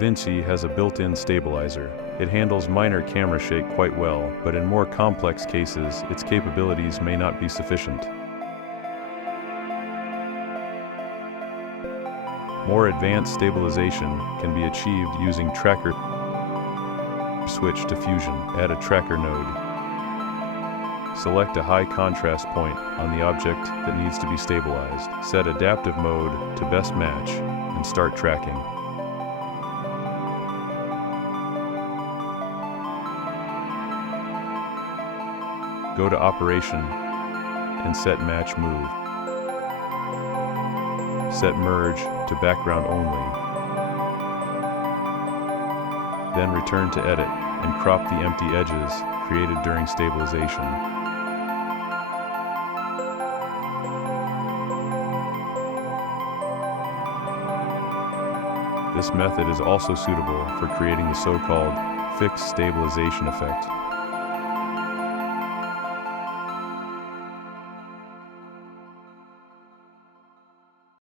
DaVinci has a built-in stabilizer. It handles minor camera shake quite well, but in more complex cases, its capabilities may not be sufficient. More advanced stabilization can be achieved using tracker. Switch to Fusion. Add a tracker node. Select a high contrast point on the object that needs to be stabilized. Set adaptive mode to best match and start tracking. Go to Operation and set Match Move. Set Merge to Background Only. Then return to Edit and crop the empty edges created during stabilization. This method is also suitable for creating the so-called fixed stabilization effect.